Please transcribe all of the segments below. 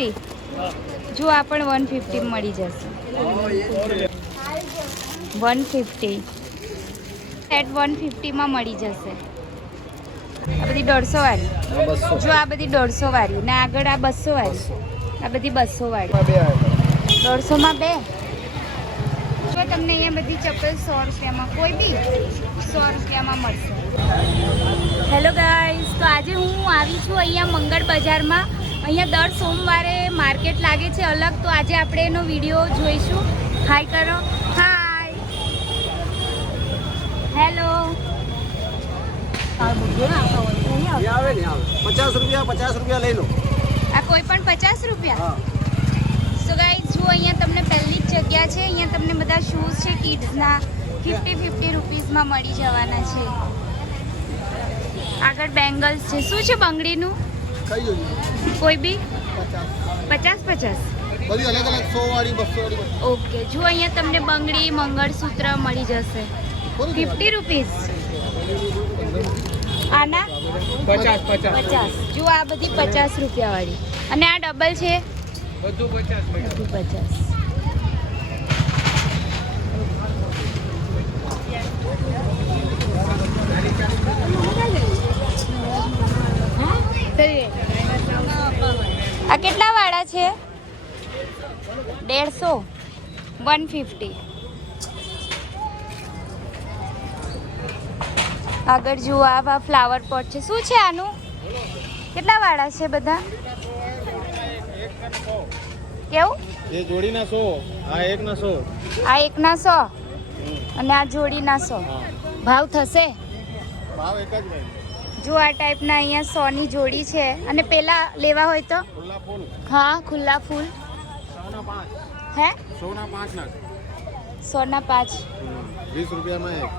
150 જો આ પણ 150 મળી જશે 150 સેટ 150 માં મળી જશે આ બધી 150 વાળી જો આ બધી 150 વાળી ને આગળ આ 200 વાળી આ બધી 200 વાળી 150 માં બે જો તમને અહીંયા બધી ચપ્પલ 100 રૂપિયામાં કોઈ બી 100 રૂપિયામાં મળશે હેલો ગાઈસ તો આજે હું આવી છું અહીંયા મંગળ બજારમાં અહીંયા દર સોમવારે માર્કેટ લાગે છે અલગ તો આજે આપણે એનો વિડીયો જોઈશું હાય કરો હાય હેલો 50 રૂપિયા લઈ લો આ કોઈ પણ 50 રૂપિયા સો ગાઈસ જો અહીંયા તમને પહેલી જ જગ્યા છે અહીંયા તમને બધા શૂઝ છે કિડ્સના 50 રૂપીસમાં મળી જવાના છે આગળ બેંગલ્સ છે શું છે બંગડીનું કોઈ બી 50 બધી અલગ અલગ 100 વાળી 200 વાળી ઓકે જો અહીંયા તમને બંગડી મંગળસૂત્ર મળી જશે 50 રૂપીસ આના 50 જો આ બધી 50 રૂપિયા વાળી અને આ ડબલ છે બધું 50 આ કેટલા વાળા છે 150 150 આગળ જુઓ આ ફ્લાવર પોટ છે શું છે આનું કેટલા વાળા છે બધા કેવું એ જોડીના 100 આ એકના 100 આ એકના 100 અને આ જોડીના 100 ભાવ થશે ભાવ એક જ ભાઈ જો આ ટાઈપના અહીંયા 100 ની જોડી છે અને પેલા લેવા હોય તો ખુલ્લા ફૂલ હા ખુલ્લા ફૂલ 100 ના 5 હે 100 ના 5 ના 100 ના 5 20 રૂપિયામાં એક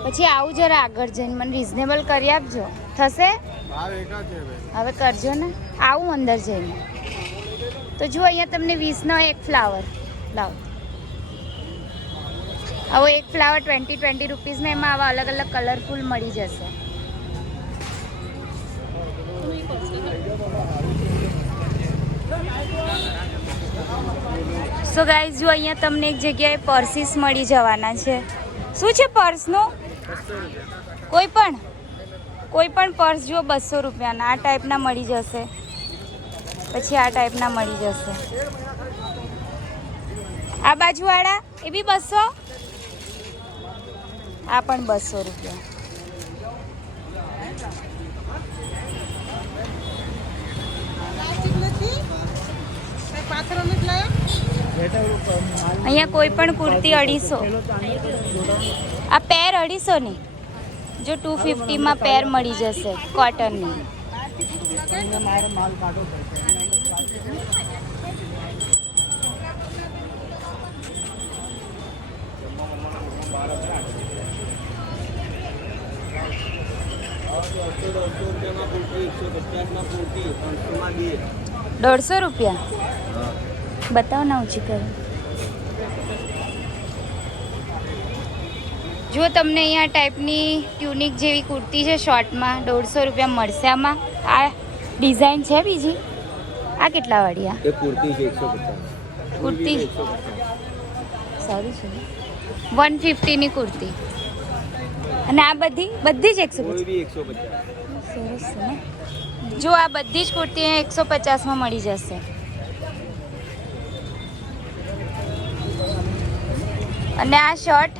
પછી આવું જરા આગળ જઈને મને રિઝનેબલ કરી આપજો થશે ભાવ એક જ છે ભાઈ હવે કરજો ને આવું અંદર જઈને તો જો અહીંયા તમને 20 નો એક ફ્લાવર લાવો આવો એક ફ્લાવર 20 રૂપીસમાં એમાં આવા અલગ અલગ કલરફુલ મળી જશે સો ગાઈઝ જો અહીંયા તમને એક જગ્યાએ પર્સીસ મળી જવાના છે શું છે પર્સનું કોઈ પણ પર્સ જો 200 રૂપિયાના આ ટાઈપના મળી જશે પછી આ ટાઈપના મળી જશે આ બાજુવાળા એ બી 200 આ પણ 200 રૂપિયા અહીંયા કોઈ પણ કુર્તી 250 આ પેર 250 ની જો 250 માં પેર મળી જશે કોટનની ₹150 બતાવો ના ઊંચી કરો જો તમને અહીંયા ટાઈપની ટ્યુનિક જેવી કુર્તી છે શોર્ટમાં ₹150 મળશે આમાં આ ડિઝાઇન છે બીજી આ કેટલા વાળી આ કુર્તી છે 150 કુર્તી સારું છે 150 ની કુર્તી અને આ બધી જ 150 સરસ ને જો આ બધી જ કુર્તી 150 માં મળી જશે અને આ શર્ટ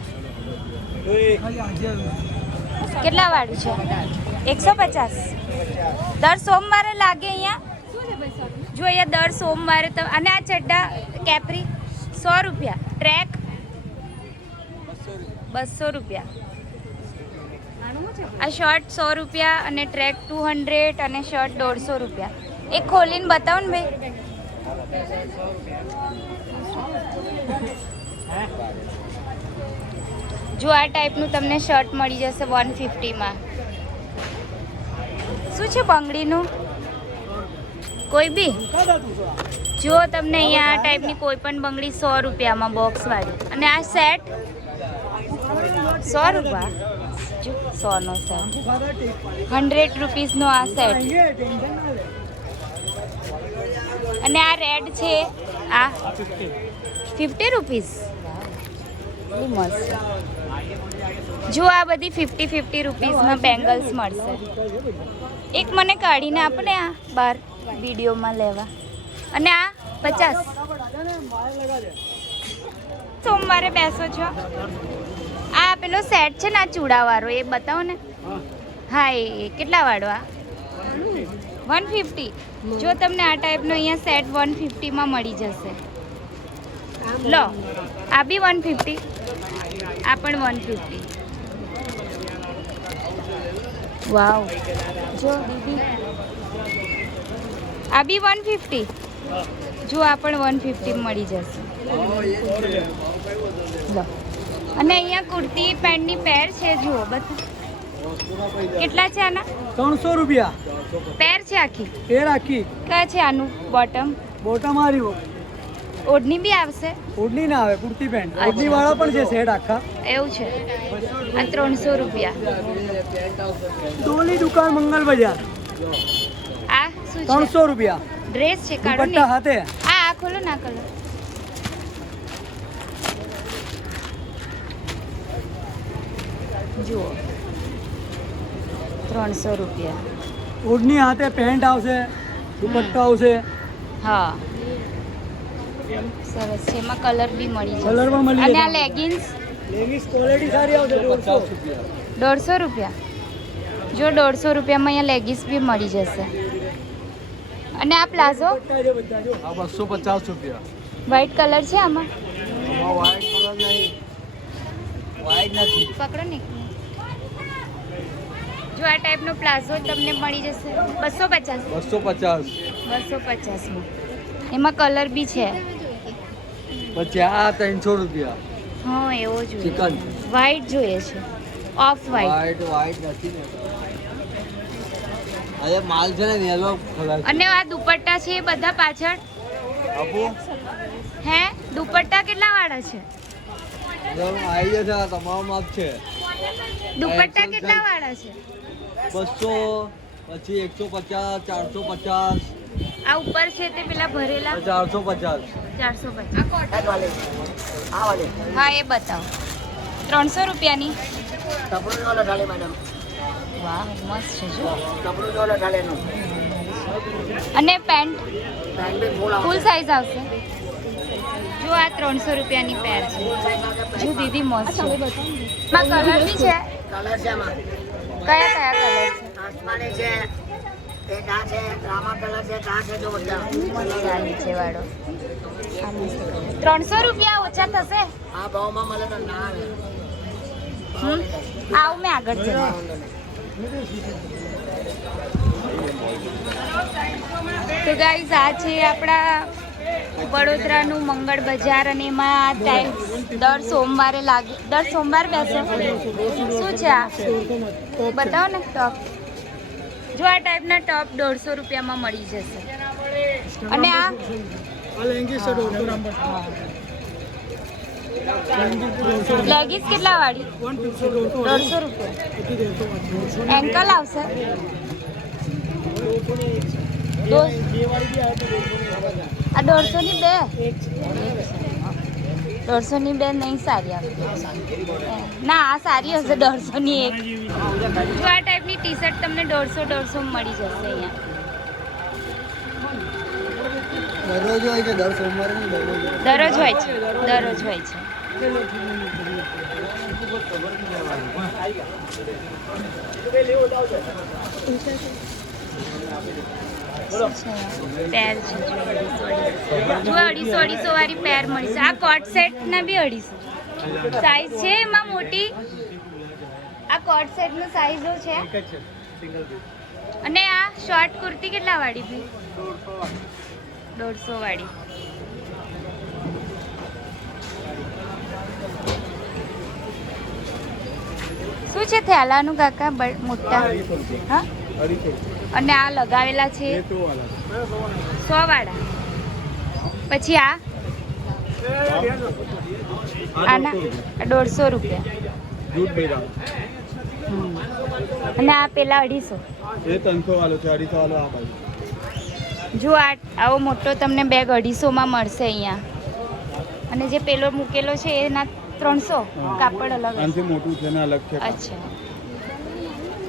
કેટલા વાળું છે 150 દર સોમવારે લાગે અહીંયા જો અહીંયા દર સોમવારે અને આ ચડ્ડા કેપરી 100 રૂપિયા ટ્રેક 200 રૂપિયા આ શર્ટ 100 રૂપિયા અને ટ્રેક 200 અને શર્ટ 150 રૂપિયા એક ખોલીને બતાવો ને ભાઈ જો આ ટાઈપનું તમને શર્ટ મળી જશે 150 માં શું છે બંગડીનું કોઈ બી જો તમને અહીંયા આ ટાઈપની કોઈ પણ બંગડી 100 રૂપિયામાં બોક્સ વાળી અને આ સેટ 100 રૂપિયા જો 100 નો સેટ 100 રૂપીસનો આ સેટ અને આ રેડ છે આ 50 રૂપીસ. બહુ મસ્ત. જો આ બધી 50 રૂપીસમાં બેંગલ્સ મળશે. એક મને કાઢીને આપો ને આ બાર વિડીયોમાં લેવા. અને આ 50. સોમવારે બેસો છો. આ પેલો સેટ છે ને આ ચૂડાવાળો એ બતાવો ને. હા એ કેટલા વાળો આ 150. જો તમને આ ટાઈપનો અહીંયા સેટ 150માં મળી જશે. લો આ બી 150. આ પણ 150. વાવ. જો દીદી આ બી 150. જો આ પણ 150 મળી જશે. લો અને અહીંયા કુર્તી પેન્ટની પેર છે. જુઓ બધા કેટલા છે આના 300 રૂપિયા પેર છે આખી. પેર આખી કયા છે આનું બોટમ? બોટમ આરી ઓઢણી બી આવશે. ઓઢણી ના આવે કુર્તી પેન્ટ. ઓઢણી વાળા પણ છે સેટ આખા. એવું છે. આ 300 રૂપિયા. ડોલી દુકાન મંગલ બજાર આ શું છે? 300 રૂપિયા ડ્રેસ છે. કાઢો ને. દુપટ્ટા હાથે. આ ખોલો ના કલર. જુઓ 300 રૂપિયા. ઓઢણી હાથે પેન્ટ આવશે, દુપટ્ટા આવશે. હા સરસ છે. એમાં કલર બી મળી જશે. કલર પણ મળી અને જશે. આ લેગિન્સ લેગીસ ક્વોલિટી સારી આવશે 150 150 રૂપિયા. જો 150 રૂપિયામાં અહીંયા લેગિન્સ બી મળી જશે. અને આ પ્લાઝો બધા છે બધા જો. આ 250 રૂપિયા. વ્હાઈટ કલર છે આમાં. આમાં વ્હાઈટ કલર નહીં. વ્હાઈટ નથી. પકડો ને. જો આ ટાઈપનો પ્લાઝો તમને મળી જશે 250. 250. 250માં. એમાં કલર બી છે. પછી આ 300 રૂપિયા. હા એવો જોઈએ. ચિકન. વ્હાઈટ જોઈએ છે. Off white. વ્હાઈટ નથી ને. અરે માલ છે ને યેલો કલર. અને આ દુપટ્ટા છે એ બધા પાછળ આપો. હે દુપટ્ટા કેટલા વાળા છે? આવી જશે આ તમામ માપ છે. દુપટ્ટા કેટલા વાળા છે? 200 પછી 150 450 આ ઉપર છે તે પેલા ભરેલા 450. 450. હા એ બતાવો. 300 રૂપિયાની. વાહ મસ્ત છે જો. અને પેન્ટ ફૂલ સાઈઝ આવશે. જો આ 300 રૂપિયાની પેર છે. જો દીદી મસ્ત છે. માં કલર બી છે. કલર છે એમાં કયા કયા કલર છે? આસમાની છે, એક આ છે, રામા કલર છે, આ છે જો બધા. મસ્ત આ નીચે વાળો. આ મસ્ત colour. 300 રૂપિયા ઓછા થશે. આ ભાવમાં મળે તો ના આવે. આવું મેં આગળ જવા. તો ગાઈઝ આ છે આપણા વડોદરાનું મંગળ બજાર અને એમાં આ ટાઈમ દર સોમવારે લાગે. દર સોમવાર બેસે. શું છે આ? બતાવો ને ટોપ. જો આ ટાઈપના ટોપ 150 રૂપિયામાં મળી જશે. અને આ લેગીસ કેટલા વાળી? 150 રૂપિયા. એન્કલ આવશે. આ 150 ની બે. 150 ની બે નહીં સારી આવતી. ના આ સારી હશે 150 ની એક. જો આ ટાઈપની ટી શર્ટ તમને 150 મળી જશે અહીંયા. દરરોજ હોય કે દર સોમવારે દરરોજ હોય છે. દરરોજ હોય છે. પેર છે જો 250 વાળી પેર મળી છે. આ કોટ સેટ ના બી 250 સાઈઝ છે એમાં મોટી. આ કોટ સેટ નો સાઈઝો છે. અને આ શોર્ટ કુર્તી કેટલા વાળી ભી? 150 વાળી. શું છે થેલાનું કાકા મોટા? હા અને આ લગાવેલા છે 100 વાળા. પછી આ આના 150 રૂપિયા. અને આ પેલા 250. એ 300 વાળો છે. 250 વાળો આ બાજુ. જો આવો મોટો તમને બેગ 250માં મળશે અહીંયા. અને જે પેલો મૂકેલો છે એના 300 કાપડ અલગ હશે. આનાથી મોટું છે ને અલગ છે. અચ્છા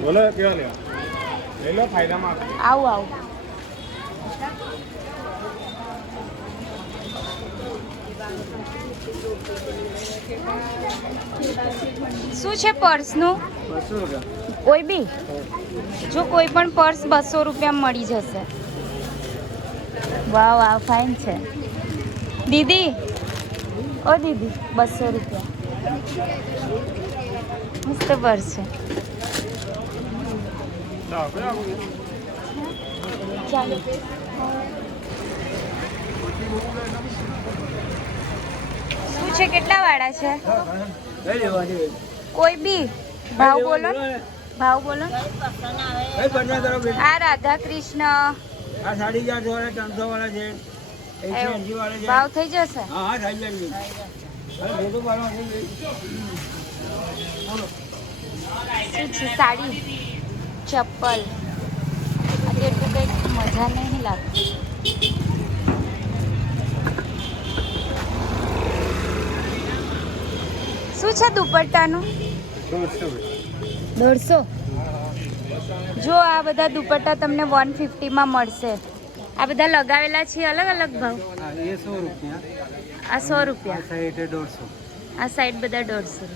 બોલો કેવા લેવા? લઈ લો ફાયદામાં. આવું શું છે પર્સનું? 200 રૂપિયા. કોઈ બી જો કોઈ પણ પર્સ 200 રૂપિયામાં મળી જશે. વાવ વાવ ફાઇન છે દીદી. ઓ દીદી 200 રૂપિયા મસ્ત પર્સ છે. ચાલો શું છે? કેટલા વાળા છે? લઈ લેવાની. કોઈ બી ભાવ બોલો ને. ભાવ બોલો. ભાઈ બંને તરફ વેચી. આ રાધા કૃષ્ણ આ 450 વાળા 300 વાળા છે 180 વાળા છે. ભાવ થઈ જશે. હા હા થઈ જાય. અરે ભેગું બારો શું છે? સાડી ચપ્પલ આજે એટલું કંઈક મજા નહીં લાગતી. શું છે દુપટ્ટાનું? 150. જો આ બધા દુપટ્ટા તમને 150માં મળશે. આ બધા લગાવેલા છે અલગ અલગ ભાવ. એ 100 રૂપિયા. આ 100 રૂપિયા. સાઈડ 150. આ સાઈડ બધા 150.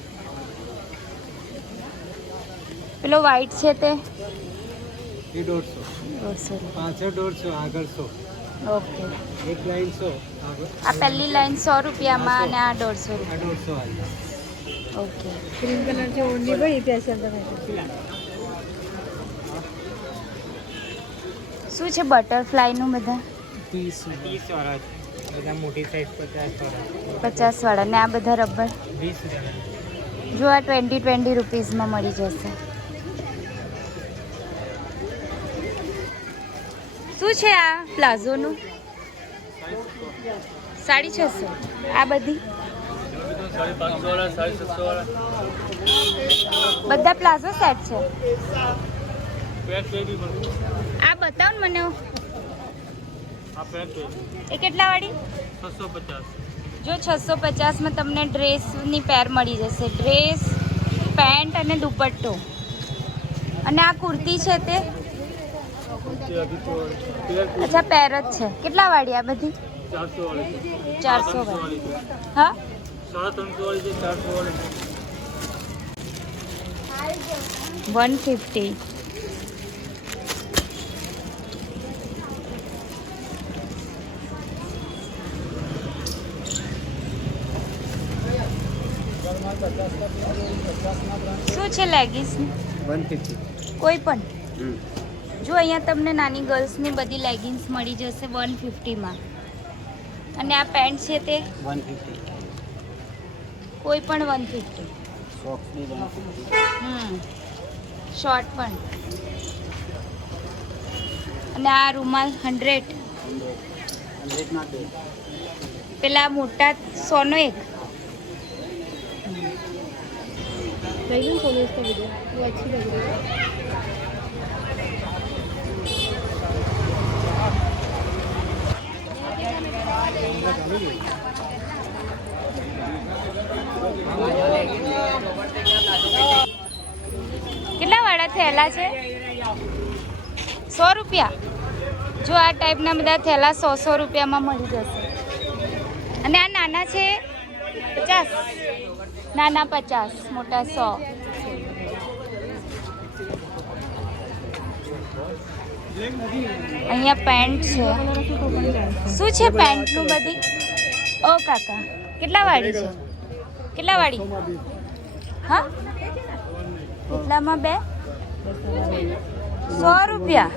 પેલો વ્હાઈટ છે તે એ 150. 150 પાછળ 150 આગળ 100. ઓકે. એક લાઈન 100 આગળ આ પહેલી લાઈન 100 રૂપિયામાં અને આ 150 આ રૂપિયા. 150 વાળી. ઓકે. ક્રીમ કલર છે ઓનલી ભાઈ પેશન તમે. શું છે બટરફ્લાયનું બધા? 30 વાળા બધા મોટી સાઈઝ 50 વાળા. 50 વાળા ને આ બધા રબર 20 વાળા. જો આ 20 રૂપીસમાં મળી જશે. શું છે આ પ્લાઝોનું? 650. આ બધી બધા પ્લાઝો સેટ છે. આ બતાવો ને મને. એ કેટલા વાળી? 650. જો 650માં તમને ડ્રેસની પેર મળી જશે. ડ્રેસ, પેન્ટ અને દુપટ્ટો. અને આ કુર્તી છે તે અચ્છા પેર જ છે. કેટલા વાળી આ બધી? 400 વાળી. હા 350 વાળી છે 400 વાળી. 150. શું છે લેગીસ? 150. કોઈ પણ. જો અહીંયા તમને નાની ગર્લ્સની બધી લેગિન્સ મળી જશે 150માં. અને આ પેન્ટ છે તે 150. કોઈ પણ 150. સોક્સ ની 150. શોર્ટ પણ. અને આ રૂમાલ 100. 100 ના બે. પેલા મોટા 100 નો એક. કેટલા વાળા થેલા છે? 100 રૂપિયા. જો આ ટાઈપના બધા થેલા 100 રૂપિયામાં મળી જશે. અને આ નાના છે 50. નાના 50, મોટા 100. અહીંયા પેન્ટ છે. શું છે પેન્ટનું બધી? ઓ કાકા કેટલા વાળી છે? કેટલા વાળી? હા કેટલામાં બે? 100 રૂપિયા.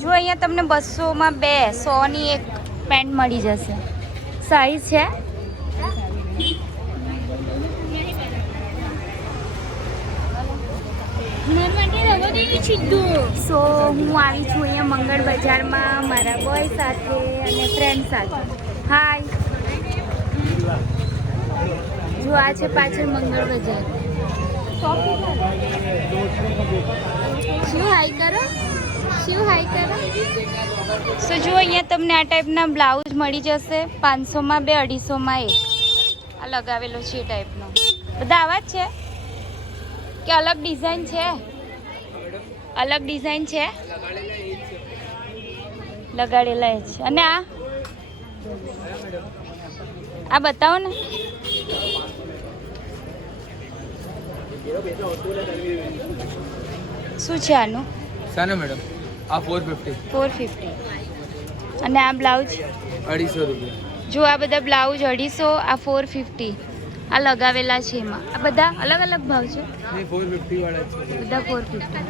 જો અહીંયા તમને 200માં બે 100ની એક પેન્ટ મળી જશે. સાઈઝ છે સો હું આવી છું અહીંયા મંગળ બજારમાં મારા બોય સાથે અને ફ્રેન્ડ સાથે. હાય. જો આ છે પાછળ મંગળ બજાર. શું હાય કરો? શિવ હાઈ કરો. સો જો અહીંયા તમને આ ટાઈપના બ્લાઉઝ મળી જશે 500માં 2, 250માં 1. આ લગાવેલો છે એ ટાઈપનો. બધા આવા જ છે કે અલગ ડિઝાઇન છે? અલગ ડિઝાઇન છે, લગાડેલા જ. અને આ બતાવો ને. શું છે આનું? સાને મેડમ આ 450. 450. અને આ બ્લાઉઝ 250 રૂપિયા. જો આ બધા બ્લાઉઝ 250, આ 450. આ લગાવેલા છે એમાં. આ બધા અલગ અલગ ભાવ છે? નહીં 450 વાળા છે બધા 450.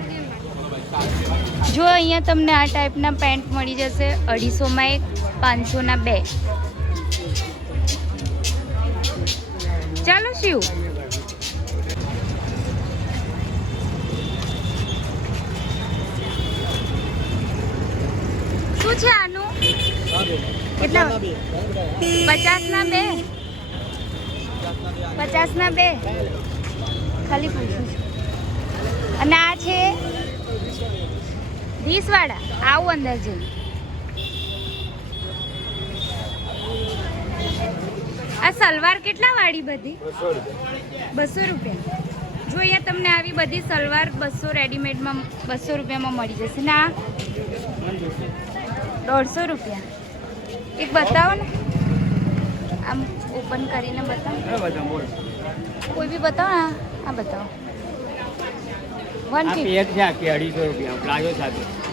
જો અહીંયા તમને આ ટાઈપના પેન્ટ મળી જશે 250માં 1, 500ના 2. ચાલો શિવ. શું છે આનું? કેટલા? 50ના 2. 50ના 2 ખાલી પૂછું છું. અને આ છે 20 વાળા. આવું અંદર જઈને. આ સલવાર કેટલા વાળી બધી? 200 રૂપિયા. જો અહીંયા તમને આવી બધી સલવાર 200 રેડીમેડમાં 200 રૂપિયામાં મળી જશે. ના 150 રૂપિયા. એક બતાવો ને, આમ ઓપન કરીને બતાવો. કોઈ બી બતાવો ને. આ બતાવો. 150.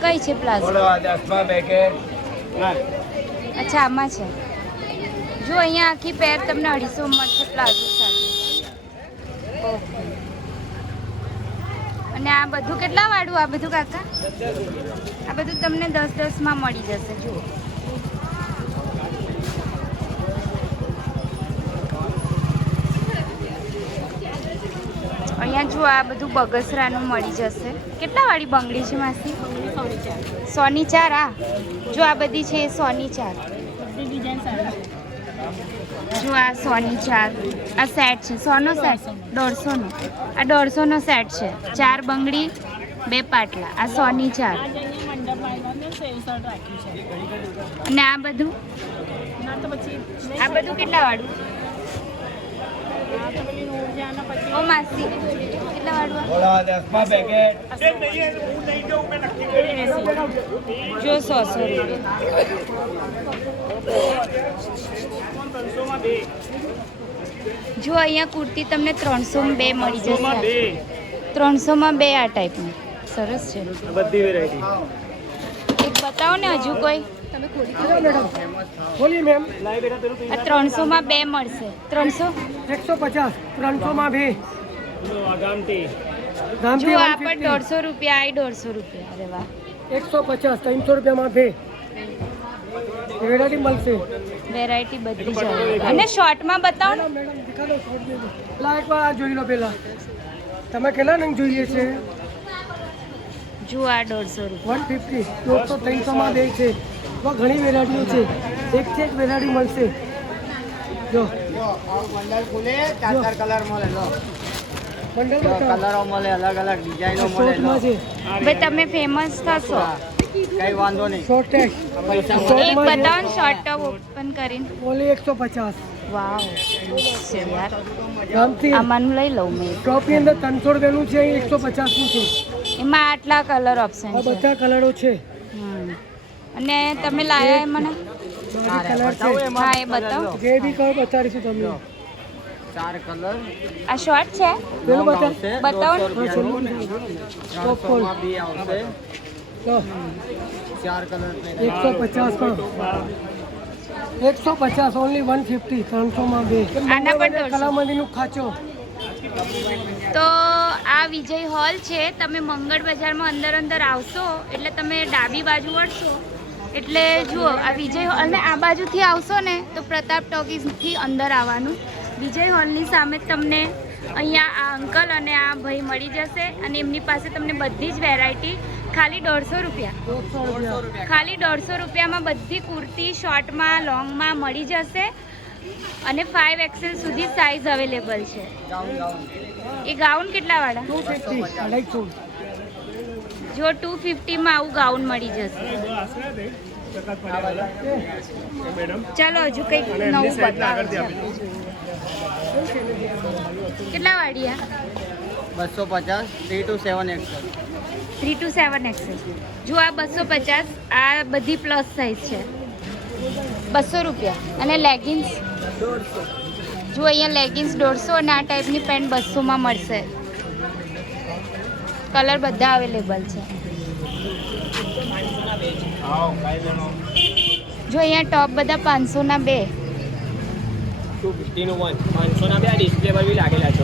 કઈ છે પ્લાઝો? અચ્છા આમાં છે. જો અહીંયા આખી પેર તમને 250 મળશે પ્લાઝો સાથે. ઓકે. અને આ બધું કેટલા વાળું? આ બધું કાકા આ બધું તમને 10-10માં મળી જશે. જુઓ અહીંયા જો આ બધું બગસરાનું મળી જશે. કેટલા વાળી બંગડી છે માસી? 100ની 4. આ જો આ બધી છે 100ની 4. જો આ 100ની 4. આ સેટ છે 100નો સેટ, 150નો. આ 150નો સેટ છે. 4 બંગડી 2 પાટલા. આ 100ની 4. અને આ બધું કેટલા વાળું? ઓ માસી કેટલા વાળું? જો 100 રૂપિયા. જો અહીંયા કુર્તી તમને 300માં 2 મળી જશે. 300માં 2 આ ટાઈપની સરસ છે. બધી વેરાયટી. એક બતાવો ને હજુ કોઈ. બોલીએ મેમ. આ 300માં 2 મળશે. 300 150. 300માં 2. જો આ પર 150 રૂપિયા. આ 150 રૂપિયા. અરે વાહ. 150. 300 રૂપિયામાં 2 વેરાયટી મળશે. વેરાયટી બધી જ આવે. અને શોર્ટમાં બતાવો ને. મેડમ દેખાડો શોર્ટ દે દો. પેલા એકવાર આ જોઈ લો. પહેલા તમે કેટલા નંગ જોઈએ છે? જો આ 150 રૂપિયા. 150. 300માં 2 છે. તો ઘણી વેરાયટીઓ છે. એક છે એક વેરાયટી મળશે. જો બંડલ ખુલે 4 કલર મળે. બંડલ કલરો મળે, અલગ અલગ ડિઝાઇનો મળે. શોર્ટમાં છે. ભાઈ તમે ફેમસ થશો. કઈ વાંધો નહીં. શોર્ટ ટેક્સ એક બતાવો ને શોર્ટ ટોપ ઓપન કરીને. ઓનલી 150. વાવ છે યાર. ગામથી આમાંનું લઈ લઉં મેં. ટોપની અંદર 300 રૂપિયાનું છે, 150નું છે. એમાં આટલા કલર ઓપ્શન આ છે. બધા કલરો છે. અને તમે લાયા એ મને? બધી કલર છે. હા એ બતાવો. જે બી કહો બતાડીશું તમને. 4 કલર. આ શોર્ટ છે? પેલું બતાવ. બતાવો ને. ટોપ ફોલ. બી આવશે. તો 4 કલર. 150 માં 150. ઓનલી 150. 300માં 2. આના પર 150. કલામંદીનું ખાચો. તો આ વિજય હોલ છે. તમે મંગળ બજારમાં અંદર આવશો એટલે તમે ડાબી બાજુ વળશો એટલે જુઓ આ વિજય હોલ. અને આ બાજુથી આવશો ને તો પ્રતાપ ટોકીઝથી અંદર આવવાનું. વિજય હોલની સામે તમને અહીંયા આ અંકલ અને આ ભાઈ મળી જશે. અને એમની પાસે તમને બધી જ વેરાયટી ખાલી 150 રૂપિયા. ખાલી 150 રૂપિયામાં બધી કુર્તી શોર્ટમાં લોંગમાં મળી જશે. અને 5XL સુધી સાઇઝ અવેલેબલ છે. એ ગાઉન કેટલા વાળા? 250. જો 250 માં આવું ગાઉન મળી જશે. ચાલો હજુ કંઈક નવું બતાવો છે. કેટલા વાળી આ? 250 3 to 7 XL. 3 to 7 XL. જો આ 250, આ બધી પ્લસ સાઇઝ છે. 200 રૂપિયા. અને લેગિન્સ 150. જો અહીંયા લેગિન્સ 150 અને આ ટાઈપની પેન્ટ 200 માં મળશે. કલર બધા અવેલેબલ છે. જો અહીંયા ટોપ બધા 500 ના 2. 250 નું 500 ના 2 ડિસ્પ્લે પર બી લાગેલા છે.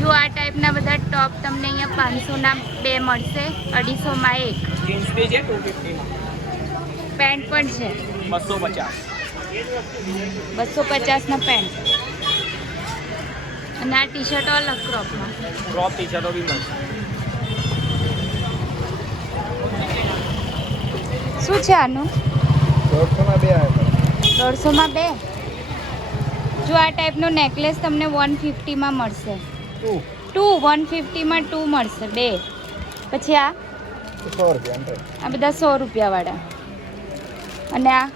જો આ ટાઈપના બધા ટોપ તમને અહીંયા 500 ના 2 મળશે. 250 માં 1. જીન્સ બી છે 250 માં. પેન્ટ પણ છે 250. 250 ના પેન્ટ. અને આ ટી શર્ટો અલગ ક્રોપમાં. ક્રોપ ટી-શર્ટો બી મળશે. શું છે આનું? 150 માં 2. જો આ ટાઈપનો નેકલેસ તમને 150 માં મળશે. 150 માં 2 મળશે 2. પછી આ 100 રૂપિયા. આ બધા 100 રૂપિયા વાળા. અને આ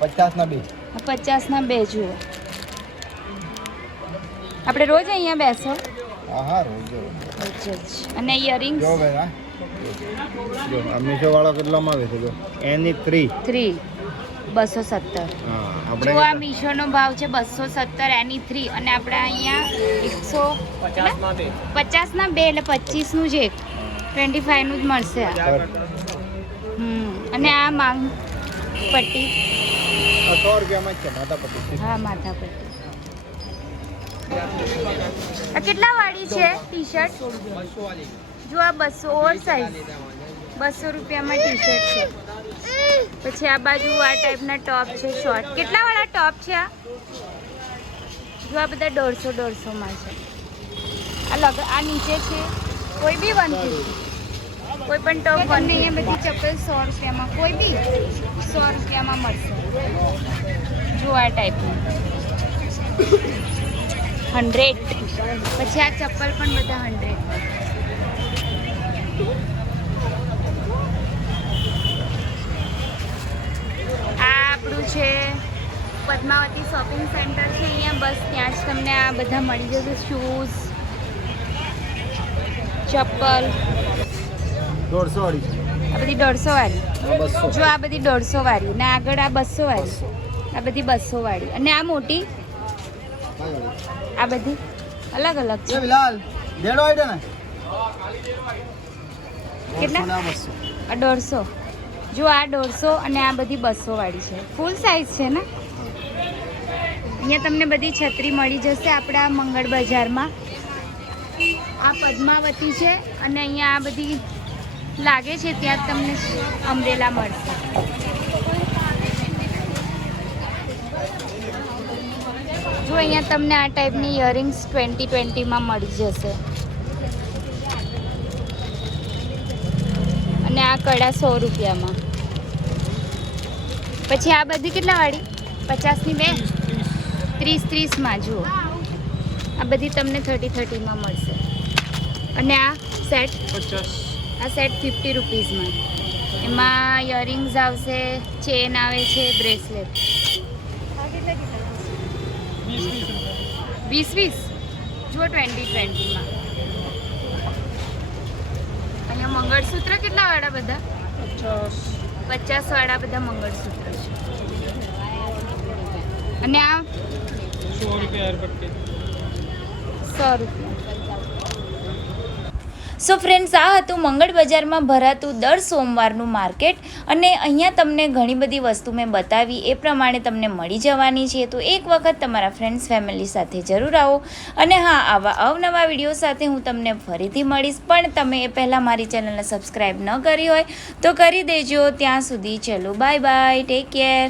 50 ના 2. 50 ના 2 જુઓ. આપણે રોજ અહીંયા બેસો. હા રોજ. અને ઇયરિંગ્સ જો ભાઈ જો આ મીશો વાળો કેટલામાં આવે છે જો એની 3 270. હા જો આ મીશોનો ભાવ છે 270 એની 3 અને આપણે અહીંયા 150 માં 2 એટલે 25 નું જ એક 25 નું જ મળશે આ. અને આ માંગ પટ્ટી 100 રૂપિયામાં છે માથા પટ્ટી. હા માથા પટ્ટી. આ કેટલા વાળી છે ટી શર્ટ? જો આ 200 ઓવર સાઇઝ 200 રૂપિયામાં ટી શર્ટ છે. પછી આ બાજુ આ ટાઈપના ટોપ છે શોર્ટ. કેટલા વાળા ટોપ છે આ? જો આ બધા 150 માં છે. આ નીચે છે કોઈ બી 150. કોઈ પણ ટોપ તમને અહીંયા બધી ચપ્પલ 100 રૂપિયામાં કોઈ બી 100 રૂપિયામાં મળશે. જો આ ટાઈપનું 100. પછી આ ચપ્પલ પણ બધા 100. આ આપણું છે પદ્માવતી શોપિંગ સેન્ટર છે. અહીંયા બસ ત્યાં જ તમને આ બધા મળી જશે. શૂઝ, ચપ્પલ 150 વાળી આ બધી 150 વાળી. 200. જો આ બધી 150 વાળી ને આગળ આ 200 વાળી. આ બધી 200 વાળી. અને આ મોટી આ બધી અલગ અલગ છે. બિલાલ દેડો આઈડે ને કેટલા? આ 150. જો આ 150 અને આ બધી 200 વાળી છે. ફૂલ સાઇઝ છે ને. અહીંયા તમને બધી છત્રી મળી જશે આપણા મંગળ બજારમાં. આ પદ્માવતી છે અને અહીંયા આ બધી લાગે છે ત્યાં તમને અમ્બ્રેલા મળશે. જો અહીંયા તમને આ ટાઈપની ઇયરિંગ્સ 20 માં મળી જશે. અને આ કડા 100 રૂપિયામાં. પછી આ બધી કેટલા વાળી? 50 ની 2 30 માં. જુઓ આ બધી તમને 30 માં મળશે. અને આ સેટ 50. આ સેટ 50 રૂપીસમાં. એમાં ઇયરિંગ્સ આવશે, ચેન આવે છે, બ્રેસલેટ 20 જુઓ 20 માં. અહીંયા મંગળસૂત્ર કેટલા વાળા બધા? 50 વાળા બધા મંગળસૂત્ર છે. અને આ 100 રૂપિયા. સો ફ્રેન્ડ્સ, આ હતું મંગળ બજારમાં ભરાતું દર સોમવારનું માર્કેટ. અને અહીંયા તમને ઘણી બધી વસ્તુ મેં બતાવી એ પ્રમાણે તમને મળી જવાની છે. તો એક વખત તમારા ફ્રેન્ડ્સ ફેમિલી સાથે જરૂર આવો. અને હા, આવા અવનવા વિડીયો સાથે હું તમને ફરીથી મળીશ. પણ તમે એ પહેલાં મારી ચેનલને સબસ્ક્રાઈબ ન કરી હોય તો કરી દેજો. ત્યાં સુધી ચલો બાય બાય, ટેક કેર.